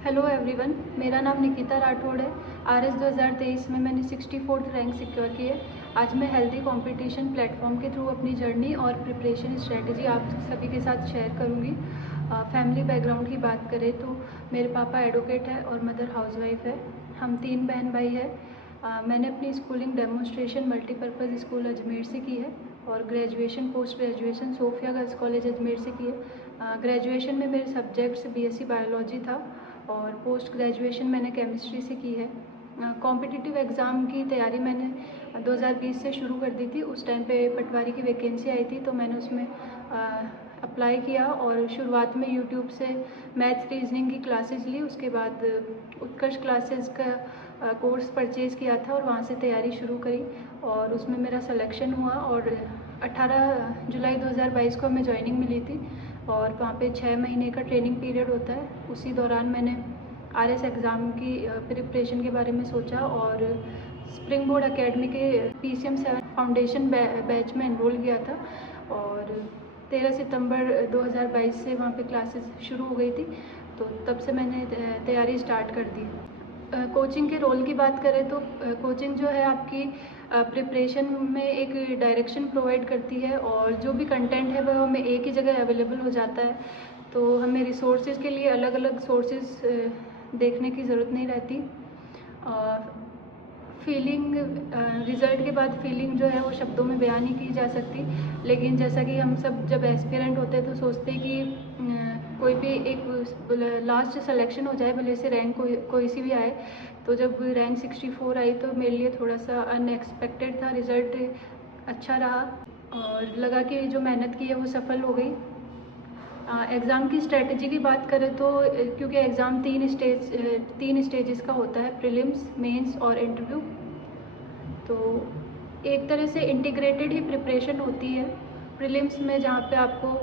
Hello everyone, मेरा नाम निकिता राठौड़ है। आरएस 2023 में मैंने 64th रैंक सिक्योर की है। आज मैं हेल्दी कंपटीशन प्लेटफॉर्म के थ्रू अपनी जर्नी और प्रिपरेशन स्ट्रेटजी आप सभी के साथ शेयर करूंगी। फैमिली बैकग्राउंड की बात करें तो मेरे पापा एडवोकेट है और मदर हाउसवाइफ है। हम 3 बहन भाई है। मैंने अपनी schooling demonstration multipurpose school Ajmer से की है और graduation post graduation Sophia girls college Ajmer से की है। ग्रेजुएशन में मेरे सब्जेक्ट्स बीएससी बायोलॉजी था और पोस्ट ग्रेजुएशन मैंने केमिस्ट्री से की है। कॉम्पिटिटिव एग्ज़ाम की तैयारी मैंने 2020 से शुरू कर दी थी। उस टाइम पे पटवारी की वैकेंसी आई थी तो मैंने उसमें अप्लाई किया और शुरुआत में यूट्यूब से मैथ्स रीजनिंग की क्लासेस ली। उसके बाद उत्कर्ष क्लासेस का कोर्स परचेज़ किया था और वहाँ से तैयारी शुरू करी और उसमें मेरा सिलेक्शन हुआ और 18 जुलाई 2022 को हमें ज्वाइनिंग मिली थी और वहाँ पे 6 महीने का ट्रेनिंग पीरियड होता है। उसी दौरान मैंने आरएस एग्ज़ाम की प्रिपरेशन के बारे में सोचा और स्प्रिंग बोर्ड एकेडमी के PCM 7 फाउंडेशन बैच में एनरोल किया था और 13 सितंबर 2022 से वहाँ पे क्लासेस शुरू हो गई थी, तो तब से मैंने तैयारी स्टार्ट कर दी। कोचिंग के रोल की बात करें तो कोचिंग जो है आपकी प्रिपरेशन में एक डायरेक्शन प्रोवाइड करती है और जो भी कंटेंट है वह हमें एक ही जगह अवेलेबल हो जाता है, तो हमें रिसोर्सेज के लिए अलग अलग सोर्सेज देखने की ज़रूरत नहीं रहती। फीलिंग रिज़ल्ट के बाद फीलिंग जो है वो शब्दों में बयान नहीं की जा सकती, लेकिन जैसा कि हम सब जब एस्पिरेंट होते हैं तो सोचते हैं कि कोई भी एक लास्ट सिलेक्शन हो जाए, भले से रैंक कोई सी भी आए। तो जब रैंक 64 आई तो मेरे लिए थोड़ा सा अनएक्सपेक्टेड था। रिज़ल्ट अच्छा रहा और लगा कि जो मेहनत की है वो सफल हो गई। एग्ज़ाम की स्ट्रेटजी की बात करें तो क्योंकि एग्ज़ाम 3 स्टेजेस का होता है, प्रीलिम्स, मेंस और इंटरव्यू, तो एक तरह से इंटीग्रेटेड ही प्रिपरेशन होती है। प्रीलिम्स में जहाँ पे आपको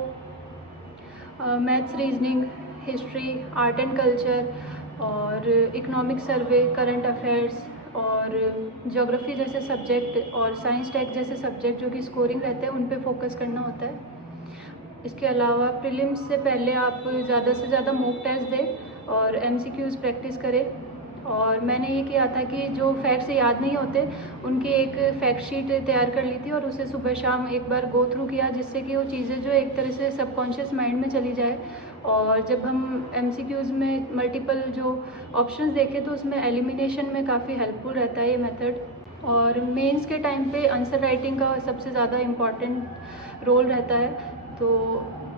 maths reasoning, history, art and culture और इकोनॉमिक सर्वे, करंट अफेयर्स और ज्योग्राफी जैसे सब्जेक्ट और साइंस टेक जैसे सब्जेक्ट जो कि स्कोरिंग रहते हैं उन पे फोकस करना होता है। इसके अलावा प्रीलिम्स से पहले आप ज़्यादा से ज़्यादा मॉक टेस्ट दें और MCQs प्रैक्टिस करें। और मैंने ये किया था कि जो फैक्ट्स याद नहीं होते उनकी एक फैक्ट शीट तैयार कर ली थी और उसे सुबह शाम एक बार गो थ्रू किया, जिससे कि वो चीज़ें जो एक तरह से सबकॉन्शियस माइंड में चली जाए। और जब हम MCQs में मल्टीपल जो ऑप्शंस देखें तो उसमें एलिमिनेशन में काफ़ी हेल्पफुल रहता है ये मेथड। और मेंस के टाइम पे आंसर राइटिंग का सबसे ज़्यादा इम्पॉर्टेंट रोल रहता है। तो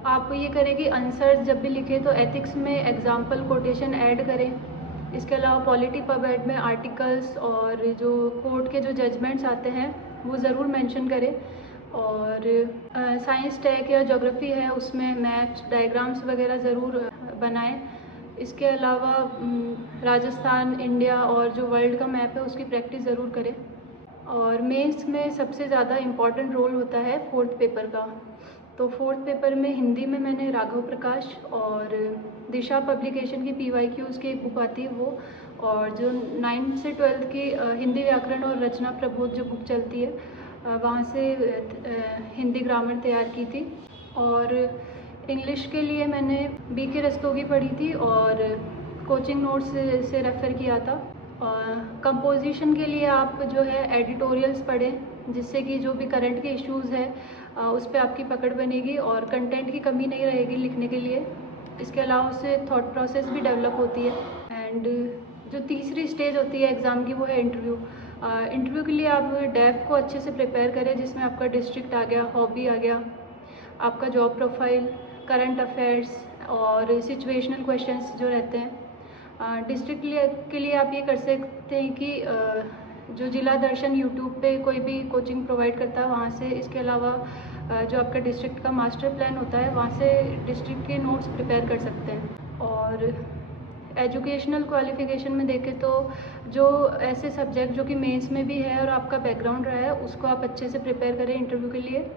आप ये करें कि आंसर जब भी लिखें तो एथिक्स में एग्जाम्पल कोटेशन ऐड करें। इसके अलावा पॉलिटी पबएड में आर्टिकल्स और जो कोर्ट के जो जजमेंट्स आते हैं वो ज़रूर मेंशन करें। और साइंस टेक या ज्योग्राफी है उसमें मैप्स, डायग्राम्स वगैरह ज़रूर बनाएं। इसके अलावा राजस्थान, इंडिया और जो वर्ल्ड का मैप है उसकी प्रैक्टिस ज़रूर करें। और मेंस में सबसे ज़्यादा इम्पॉर्टेंट रोल होता है फोर्थ पेपर का। तो फोर्थ पेपर में हिंदी में मैंने राघव प्रकाश और दिशा पब्लिकेशन की PYQs की एक बुक आती है वो, और जो 9th से 12th की हिंदी व्याकरण और रचना प्रबोध जो बुक चलती है वहाँ से हिंदी ग्रामर तैयार की थी। और इंग्लिश के लिए मैंने BK रस्तोगी पढ़ी थी और कोचिंग नोट्स से रेफ़र किया था। कंपोजिशन के लिए आप जो है एडिटोरियल्स पढ़ें, जिससे कि जो भी करंट के इश्यूज़ है उस पर आपकी पकड़ बनेगी और कंटेंट की कमी नहीं रहेगी लिखने के लिए। इसके अलावा उससे थॉट प्रोसेस भी डेवलप होती है। एंड जो तीसरी स्टेज होती है एग्ज़ाम की वो है इंटरव्यू। इंटरव्यू के लिए आप डेफ को अच्छे से प्रिपेयर करें, जिसमें आपका डिस्ट्रिक्ट आ गया, हॉबी आ गया, आपका जॉब प्रोफाइल, करंट अफेयर्स और सिचुएशनल क्वेश्चंस जो रहते हैं। डिस्ट्रिक्ट के लिए आप ये कर सकते हैं कि जो जिला दर्शन यूट्यूब पे कोई भी कोचिंग प्रोवाइड करता है वहाँ से, इसके अलावा जो आपका डिस्ट्रिक्ट का मास्टर प्लान होता है वहाँ से डिस्ट्रिक्ट के नोट्स प्रिपेयर कर सकते हैं। और एजुकेशनल क्वालिफ़िकेशन में देखें तो जो ऐसे सब्जेक्ट जो कि मेंस में भी है और आपका बैकग्राउंड रहा है उसको आप अच्छे से प्रिपेयर करें इंटरव्यू के लिए।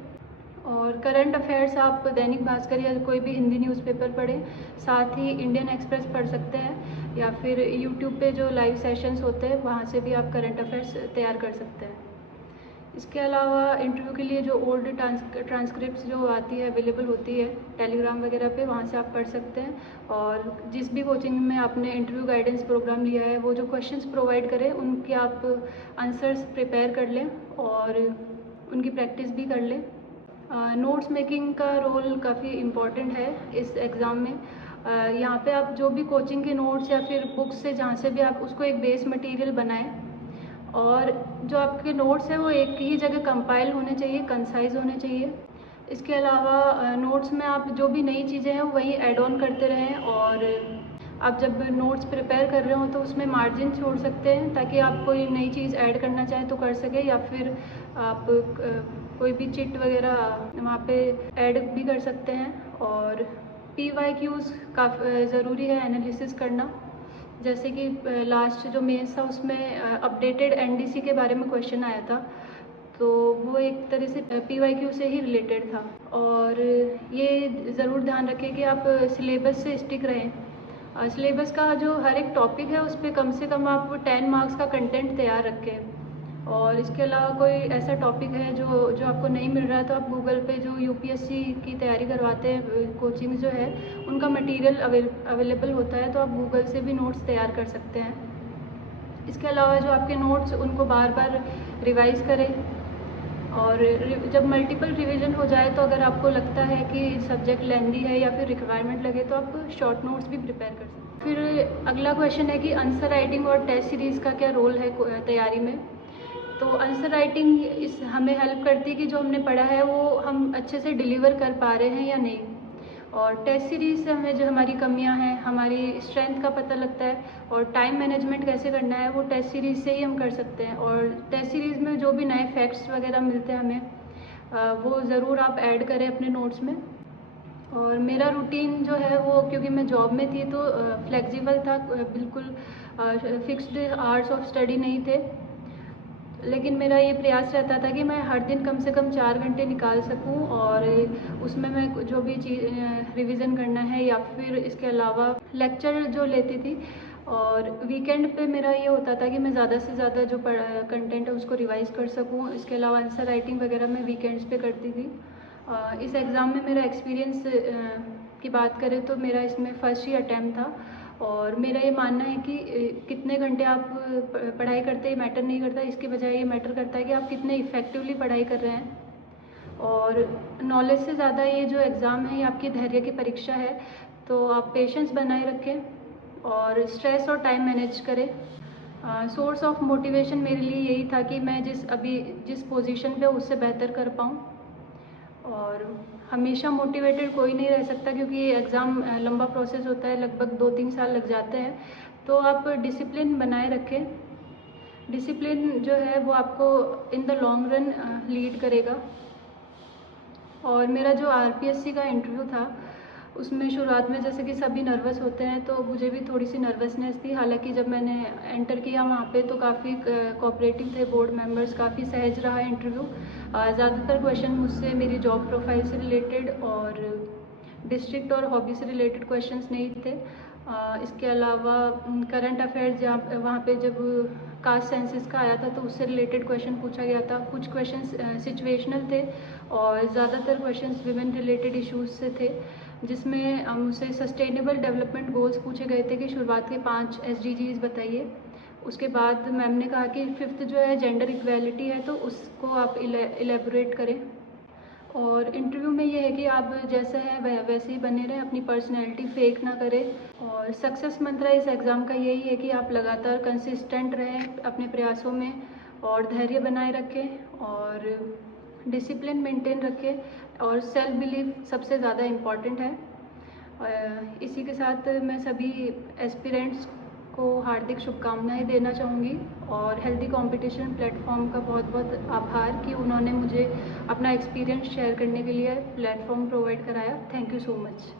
और करंट अफेयर्स आप दैनिक भास्कर या कोई भी हिंदी न्यूज़पेपर पढ़ें, साथ ही इंडियन एक्सप्रेस पढ़ सकते हैं या फिर यूट्यूब पे जो लाइव सेशंस होते हैं वहाँ से भी आप करंट अफेयर्स तैयार कर सकते हैं। इसके अलावा इंटरव्यू के लिए जो ओल्ड ट्रांसक्रिप्ट्स जो आती है अवेलेबल होती है टेलीग्राम वगैरह पे, वहाँ से आप पढ़ सकते हैं। और जिस भी कोचिंग में आपने इंटरव्यू गाइडेंस प्रोग्राम लिया है वो जो क्वेश्चंस प्रोवाइड करें उनके आप आंसर्स प्रिपेयर कर लें और उनकी प्रैक्टिस भी कर लें। नोट्स मेकिंग का रोल काफ़ी इम्पॉर्टेंट है इस एग्ज़ाम में। यहाँ पे आप जो भी कोचिंग के नोट्स या फिर बुक्स से जहाँ से भी आप उसको एक बेस मटेरियल बनाएं और जो आपके नोट्स हैं वो एक ही जगह कंपाइल होने चाहिए, कंसाइज होने चाहिए। इसके अलावा नोट्स में आप जो भी नई चीज़ें हैं वही ऐड ऑन करते रहें और आप जब नोट्स प्रिपेयर कर रहे हो तो उसमें मार्जिन छोड़ सकते हैं ताकि आप कोई नई चीज़ ऐड करना चाहें तो कर सके, या फिर आप कोई भी चिट वगैरह वहाँ पे ऐड भी कर सकते हैं। और PYQs काफ़ी ज़रूरी है एनालिसिस करना, जैसे कि लास्ट जो मेंस था उसमें अपडेटेड NDC के बारे में क्वेश्चन आया था, तो वो एक तरह से PYQ से ही रिलेटेड था। और ये ज़रूर ध्यान रखें कि आप सिलेबस से स्टिक रहें। सिलेबस का जो हर एक टॉपिक है उस पर कम से कम आप 10 मार्क्स का कंटेंट तैयार रखें। और इसके अलावा कोई ऐसा टॉपिक है जो आपको नहीं मिल रहा है तो आप गूगल पे जो UPSC की तैयारी करवाते हैं कोचिंग जो है उनका मटेरियल अवेलेबल होता है, तो आप गूगल से भी नोट्स तैयार कर सकते हैं। इसके अलावा जो आपके नोट्स उनको बार बार रिवाइज़ करें और जब मल्टीपल रिवीजन हो जाए तो अगर आपको लगता है कि सब्जेक्ट लेंदी है या फिर रिक्वायरमेंट लगे तो आप शॉर्ट नोट्स भी प्रिपेयर कर सकते हैं। फिर अगला क्वेश्चन है कि आंसर राइटिंग और टेस्ट सीरीज़ का क्या रोल है तैयारी में। तो आंसर राइटिंग हमें हेल्प करती है कि जो हमने पढ़ा है वो हम अच्छे से डिलीवर कर पा रहे हैं या नहीं, और टेस्ट सीरीज़ से हमें जो हमारी कमियां हैं, हमारी स्ट्रेंथ का पता लगता है, और टाइम मैनेजमेंट कैसे करना है वो टेस्ट सीरीज़ से ही हम कर सकते हैं। और टेस्ट सीरीज़ में जो भी नए फैक्ट्स वगैरह मिलते हैं हमें वो ज़रूर आप ऐड करें अपने नोट्स में। और मेरा रूटीन जो है वो, क्योंकि मैं जॉब में थी तो फ्लेक्सिबल था, बिल्कुल फिक्स्ड आवर्स ऑफ स्टडी नहीं थे, लेकिन मेरा ये प्रयास रहता था कि मैं हर दिन कम से कम 4 घंटे निकाल सकूं और उसमें मैं जो भी चीज़ रिवीजन करना है या फिर इसके अलावा लेक्चर जो लेती थी। और वीकेंड पे मेरा ये होता था कि मैं ज़्यादा से ज़्यादा जो कंटेंट है उसको रिवाइज कर सकूं। इसके अलावा आंसर राइटिंग वगैरह मैं वीकेंड्स पे करती थी। इस एग्ज़ाम में मेरा एक्सपीरियंस की बात करें तो मेरा इसमें फ़र्स्ट ही अटैम्प्ट था, और मेरा ये मानना है कि कितने घंटे आप पढ़ाई करते हैं मैटर नहीं करता, इसके बजाय ये मैटर करता है कि आप कितने इफ़ेक्टिवली पढ़ाई कर रहे हैं। और नॉलेज से ज़्यादा ये जो एग्ज़ाम है ये आपकी धैर्य की परीक्षा है, तो आप पेशेंस बनाए रखें और स्ट्रेस और टाइम मैनेज करें। सोर्स ऑफ मोटिवेशन मेरे लिए यही था कि मैं जिस पोजीशन पे उससे बेहतर कर पाऊँ। और हमेशा मोटिवेटेड कोई नहीं रह सकता क्योंकि ये एग्ज़ाम लंबा प्रोसेस होता है, लगभग 2-3 साल लग जाते हैं, तो आप डिसिप्लिन बनाए रखें। डिसिप्लिन जो है वो आपको in the long run lead करेगा। और मेरा जो RPSC का इंटरव्यू था उसमें शुरुआत में जैसे कि सभी नर्वस होते हैं, तो मुझे भी थोड़ी सी नर्वसनेस थी। हालांकि जब मैंने एंटर किया वहाँ पे तो काफ़ी कोऑपरेटिव थे बोर्ड मेंबर्स, काफ़ी सहज रहा इंटरव्यू। ज़्यादातर क्वेश्चन मुझसे मेरी जॉब प्रोफाइल से रिलेटेड और डिस्ट्रिक्ट और हॉबी से रिलेटेड क्वेश्चंस नहीं थे। इसके अलावा करंट अफेयर्स जहाँ वहाँ पे जब कास्ट सेंसस का आया था तो उससे रिलेटेड क्वेश्चन पूछा गया था। कुछ क्वेश्चंस सिचुएशनल थे और ज़्यादातर क्वेश्चंस विमेन रिलेटेड इश्यूज से थे, जिसमें मुझसे सस्टेनेबल डेवलपमेंट गोल्स पूछे गए थे कि शुरुआत के 5 SDGs बताइए। उसके बाद मैम ने कहा कि 5th जो है जेंडर इक्वेलिटी है, तो उसको आप इलेबोरेट करें। और इंटरव्यू में ये है कि आप जैसे हैं वैसे ही बने रहें, अपनी पर्सनैलिटी फेक ना करें। और सक्सेस मंत्र इस एग्ज़ाम का यही है कि आप लगातार कंसिस्टेंट रहें अपने प्रयासों में और धैर्य बनाए रखें और डिसिप्लिन मेंटेन रखें और सेल्फ बिलीफ सबसे ज़्यादा इम्पॉर्टेंट है। इसी के साथ मैं सभी एस्पिरेंट्स को हार्दिक शुभकामनाएं देना चाहूँगी और हेल्दी कंपटीशन प्लेटफॉर्म का बहुत बहुत आभार कि उन्होंने मुझे अपना एक्सपीरियंस शेयर करने के लिए प्लेटफॉर्म प्रोवाइड कराया। Thank you so much.